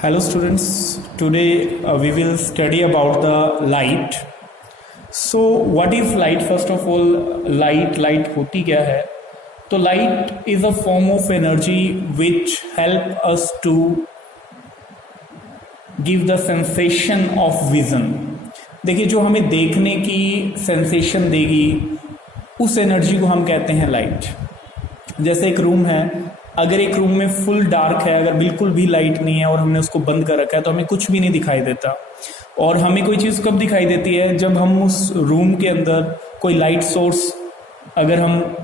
Hello students, today we will study about the light. So what is light? First of all, light होती क्या है? तो light is a form of energy which help us to give the sensation of vision. देखिए, जो हमें देखने की sensation देगी उस एनर्जी को हम कहते हैं लाइट। जैसे एक रूम है, अगर एक रूम में फुल डार्क है, अगर बिल्कुल भी लाइट नहीं है और हमने उसको बंद कर रखा है तो हमें कुछ भी नहीं दिखाई देता। और हमें कोई चीज़ कब दिखाई देती है? जब हम उस रूम के अंदर कोई लाइट सोर्स अगर हम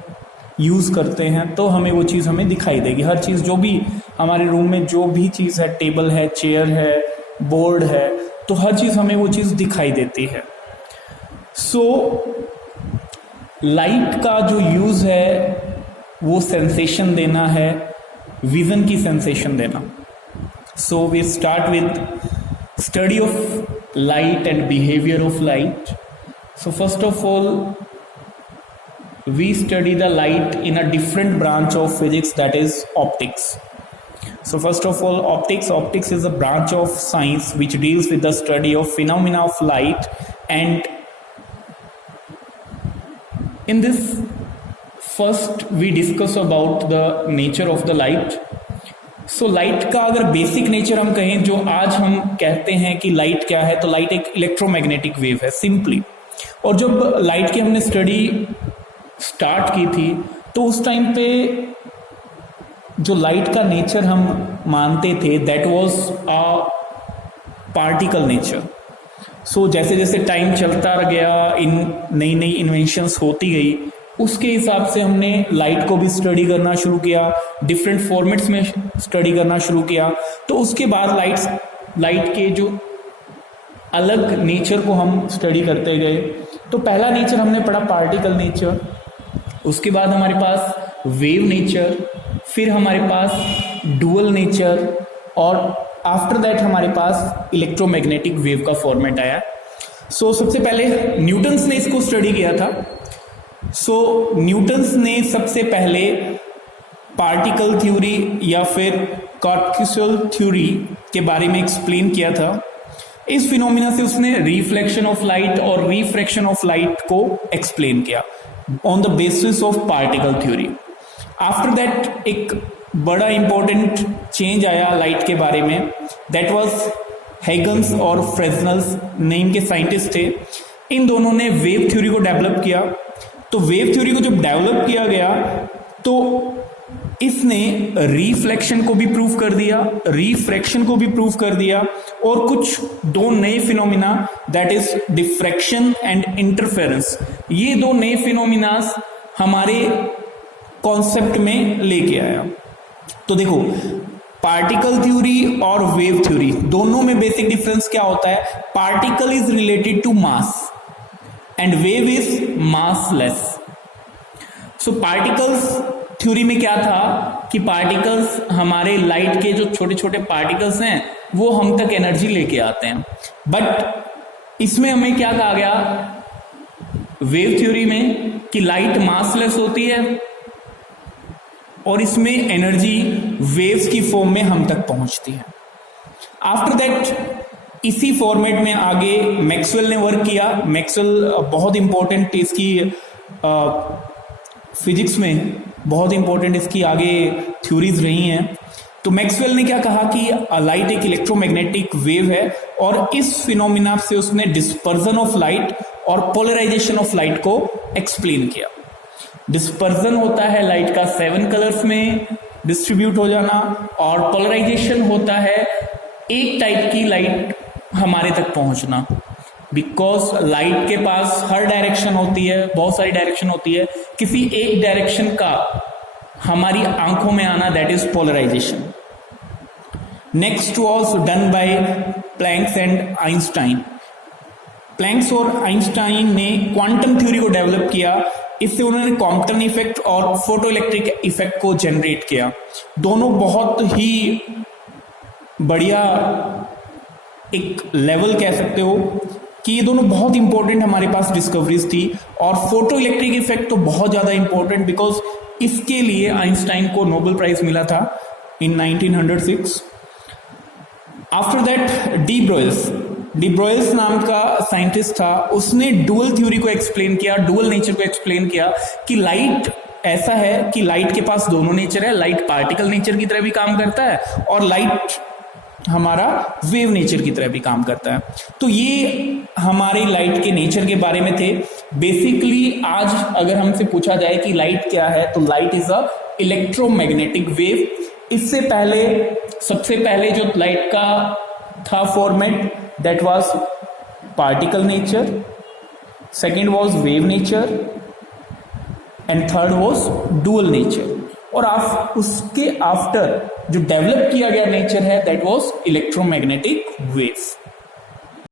यूज़ करते हैं तो हमें वो चीज़ हमें दिखाई देगी। हर चीज़, जो भी हमारे रूम में जो भी चीज़ है, टेबल है, चेयर है, बोर्ड है, तो हर चीज़ हमें वो चीज़ दिखाई देती है। सो लाइट का जो यूज़ है वो सेंसेशन देना है, विजन की सेंसेशन देना। So we start with study of light and behaviour of light. So first of all we study the light in a different branch of physics, that is optics. So first of all, optics is a branch of science which deals with the study of phenomena of light, and in this first we discuss about the nature of the light. So light का अगर basic nature हम कहें, जो आज हम कहते हैं कि लाइट क्या है, तो लाइट एक इलेक्ट्रोमैग्नेटिक वेव है सिंपली। और जब लाइट की हमने स्टडी स्टार्ट की थी तो उस टाइम पे जो लाइट का नेचर हम मानते थे that was a particle nature. So जैसे जैसे टाइम चलता गया, नई नई इन्वेंशंस होती गई, उसके हिसाब से हमने लाइट को भी स्टडी करना शुरू किया, डिफरेंट फॉर्मेट्स में स्टडी करना शुरू किया। तो उसके बाद लाइट के जो अलग नेचर को हम स्टडी करते गए। तो पहला नेचर हमने पढ़ा पार्टिकल नेचर, उसके बाद हमारे पास वेव नेचर, फिर हमारे पास डुअल नेचर, और आफ्टर दैट हमारे पास इलेक्ट्रोमैग्नेटिक वेव का फॉर्मेट आया। सो सबसे पहले न्यूटन्स ने इसको स्टडी किया था। सो न्यूटन्स ने सबसे पहले पार्टिकल थ्योरी या फिर कॉर्पस्कुलर थ्योरी के बारे में एक्सप्लेन किया था। इस फिनोमिना से उसने रिफ्लेक्शन ऑफ लाइट और रिफ्रैक्शन ऑफ लाइट को एक्सप्लेन किया on the basis of particle theory. After that एक बड़ा इंपॉर्टेंट चेंज आया लाइट के बारे में, दैट वाज हैगन्स और फ्रेस्नेल्स नेम के साइंटिस्ट थे। इन दोनों ने वेव थ्योरी को डेवलप किया। तो वेव थ्योरी को जब डेवलप किया गया तो इसने रिफ्लेक्शन को भी प्रूव कर दिया, रिफ्रैक्शन को भी प्रूव कर दिया, और कुछ दो नए phenomena that is diffraction and interference, ये दो नए फिनोमिनास हमारे कॉन्सेप्ट में लेके आया। तो देखो, पार्टिकल थ्योरी और वेव थ्योरी दोनों में बेसिक डिफरेंस क्या होता है? Particle is related to mass and wave is massless. So particles theory में क्या था कि पार्टिकल्स, हमारे लाइट के जो छोटे छोटे पार्टिकल्स हैं वो हम तक एनर्जी लेके आते हैं। बट इसमें हमें क्या कहा गया वेव थ्योरी में कि लाइट मासलेस होती है और इसमें एनर्जी वेव्स की फॉर्म में हम तक पहुंचती है। आफ्टर दैट इसी फॉर्मेट में आगे मैक्सवेल ने वर्क किया। मैक्सवेल बहुत इंपॉर्टेंट, इसकी फिजिक्स में बहुत इंपॉर्टेंट इसकी आगे थ्योरीज रही हैं। तो मैक्सवेल ने क्या कहा कि लाइट एक इलेक्ट्रोमैग्नेटिक वेव है, और इस फिनोमिना से उसने डिस्पर्जन ऑफ लाइट और पोलराइजेशन ऑफ लाइट को एक्सप्लेन किया। डिस्पर्जन होता है लाइट का 7 कलर्स में डिस्ट्रीब्यूट हो जाना, और पोलराइजेशन होता है एक टाइप की लाइट हमारे तक पहुंचना। बिकॉज लाइट के पास हर डायरेक्शन होती है, बहुत सारी डायरेक्शन होती है, किसी एक डायरेक्शन का हमारी आंखों में आना, that is polarisation. Next was done by Planck's and Einstein. Planck's और आइंस्टाइन ने क्वांटम थ्योरी को डेवलप किया। इससे उन्होंने कॉम्पटन इफेक्ट और फोटो इलेक्ट्रिक इफेक्ट को जनरेट किया। दोनों बहुत ही बढ़िया एक लेवल कह सकते हो कि ये दोनों बहुत इंपॉर्टेंट हमारे पास डिस्कवरीज थी। और फोटो इलेक्ट्रिक इफेक्ट तो बहुत ज्यादा इंपॉर्टेंट, बिकॉज इसके लिए आइंस्टाइन को नोबेल प्राइज मिला था इन 1906। आफ्टर दैट डी ब्रोइल्स नाम का साइंटिस्ट था, उसने डुअल थ्योरी को एक्सप्लेन किया, डुअल नेचर को एक्सप्लेन किया कि लाइट ऐसा है कि लाइट के पास दोनों नेचर है, लाइट पार्टिकल नेचर की तरह भी काम करता है और लाइट हमारा वेव नेचर की तरह भी काम करता है। तो ये हमारे लाइट के नेचर के बारे में थे। बेसिकली आज अगर हमसे पूछा जाए कि लाइट क्या है, तो light is a electromagnetic wave. इससे पहले सबसे पहले जो लाइट का था format, that was particle nature, second was wave nature and third was dual nature. और उसके आफ्टर जो डेवलप किया गया नेचर है, दैट वाज इलेक्ट्रोमैग्नेटिक वेव्स।